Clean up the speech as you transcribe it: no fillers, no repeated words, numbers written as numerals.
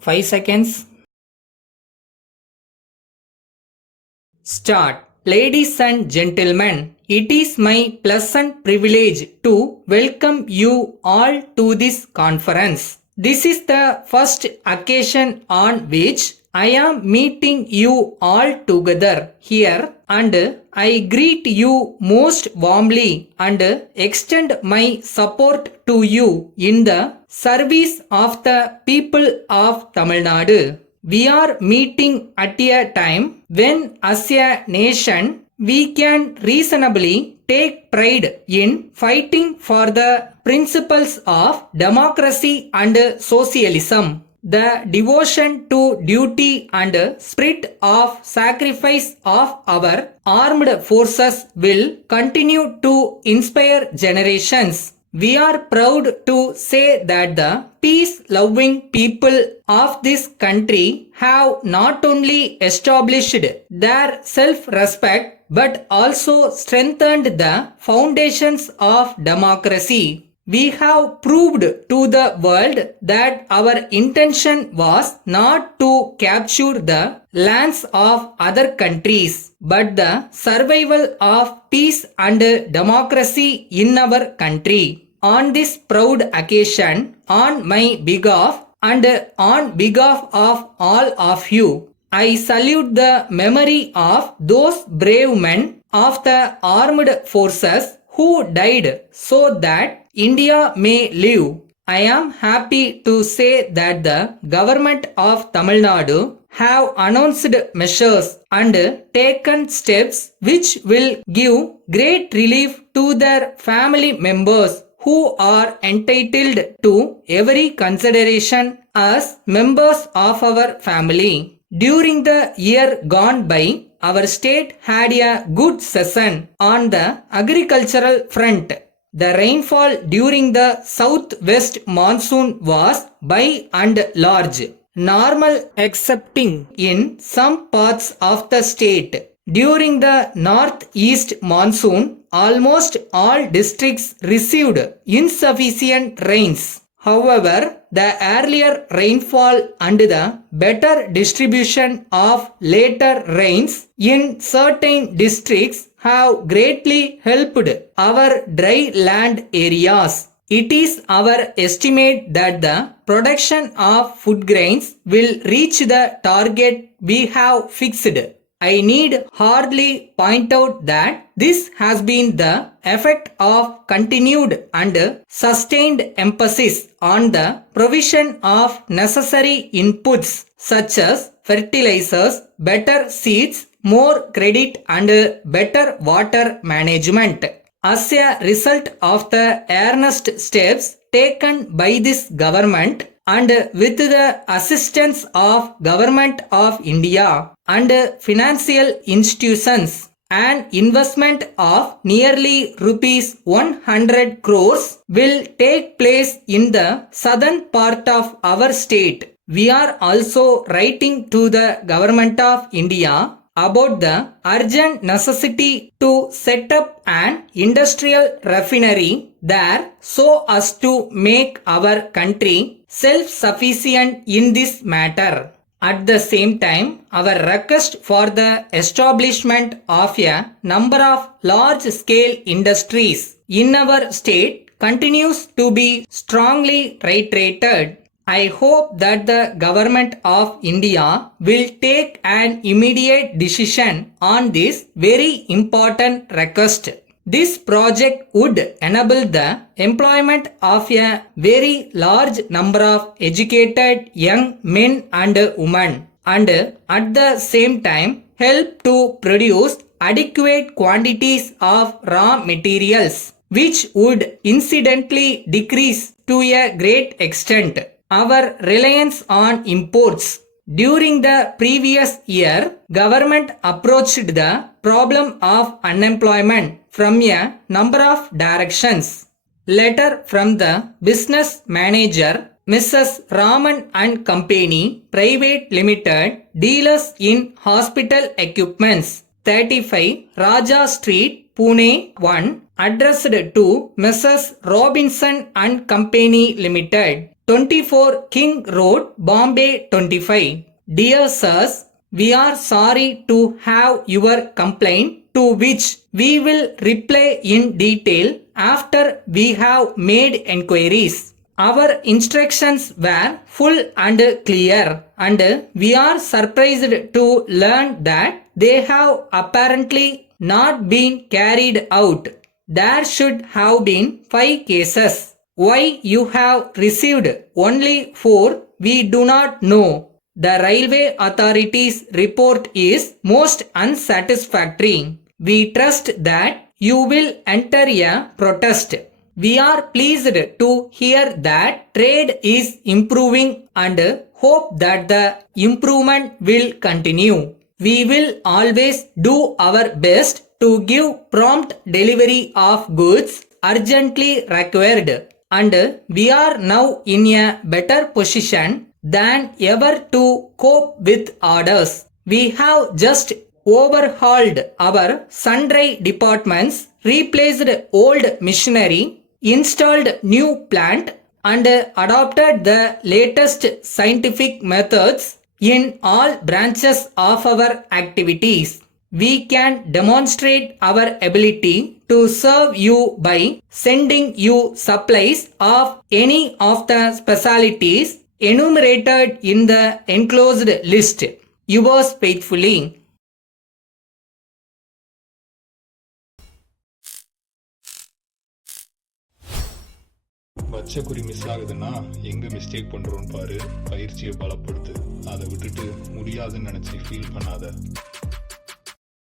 5 seconds. Start. Ladies and gentlemen, it is my pleasant privilege to welcome you all to this conference. This is the first occasion on which I am meeting you all together here, and I greet you most warmly and extend my support to you in the service of the people of Tamil Nadu. We are meeting at a time when, as a nation, we can reasonably take pride in fighting for the principles of democracy and socialism. The devotion to duty and spirit of sacrifice of our armed forces will continue to inspire generations. We are proud to say that the peace-loving people of this country have not only established their self-respect but also strengthened the foundations of democracy. We have proved to the world that our intention was not to capture the lands of other countries, but the survival of peace and democracy in our country. On this proud occasion, on my behalf and on behalf of all of you, I salute the memory of those brave men of the armed forces who died so that India may live. I am happy to say that the government of Tamil Nadu have announced measures and taken steps which will give great relief to their family members who are entitled to every consideration as members of our family. During the year gone by, our state had a good season on the agricultural front. The rainfall during the southwest monsoon was by and large normal, excepting in some parts of the state. During the northeast monsoon, almost all districts received insufficient rains. However, the earlier rainfall and the better distribution of later rains in certain districts have greatly helped our dry land areas. It is our estimate that the production of food grains will reach the target we have fixed. I need hardly point out that this has been the effect of continued and sustained emphasis on the provision of necessary inputs such as fertilizers, better seeds, more credit and better water management. As a result of the earnest steps taken by this government and with the assistance of Government of India and financial institutions, an investment of nearly rupees 100 crores will take place in the southern part of our state. We are also writing to the Government of India about the urgent necessity to set up an industrial refinery there so as to make our country self-sufficient in this matter. At the same time, our request for the establishment of a number of large-scale industries in our state continues to be strongly reiterated. I hope that the Government of India will take an immediate decision on this very important request. This project would enable the employment of a very large number of educated young men and women, and at the same time help to produce adequate quantities of raw materials, which would incidentally decrease to a great extent our reliance on imports. During the previous year, government approached the problem of unemployment from a number of directions. Letter from the business manager, Mrs. Raman and Company, Private Limited, dealers in hospital equipments, 35 Raja Street, Pune 1, addressed to Mrs. Robinson and Company Limited, 24 King Road, Bombay 25. Dear sirs, we are sorry to have your complaint, to which we will reply in detail after we have made enquiries. Our instructions were full and clear, and we are surprised to learn that they have apparently not been carried out. There should have been 5 cases. Why you have received only 4, we do not know. The railway authorities' report is most unsatisfactory. We trust that you will enter a protest. We are pleased to hear that trade is improving and hope that the improvement will continue. We will always do our best to give prompt delivery of goods urgently required, and we are now in a better position than ever to cope with orders. We have just overhauled our sundry departments, replaced old machinery, installed new plant, and adopted the latest scientific methods in all branches of our activities. We can demonstrate our ability to serve you by sending you supplies of any of the specialties enumerated in the enclosed list. Yours faithfully. வச்ச குறி miss ஆகுதுன்னா எங்க mistake பண்றோம்னு பாரு, பயிற்சியை பலப்படுத்து. அதை விட்டுட்டு முடியாதுன்னு நினைச்சு ஃபீல் பண்ணாத.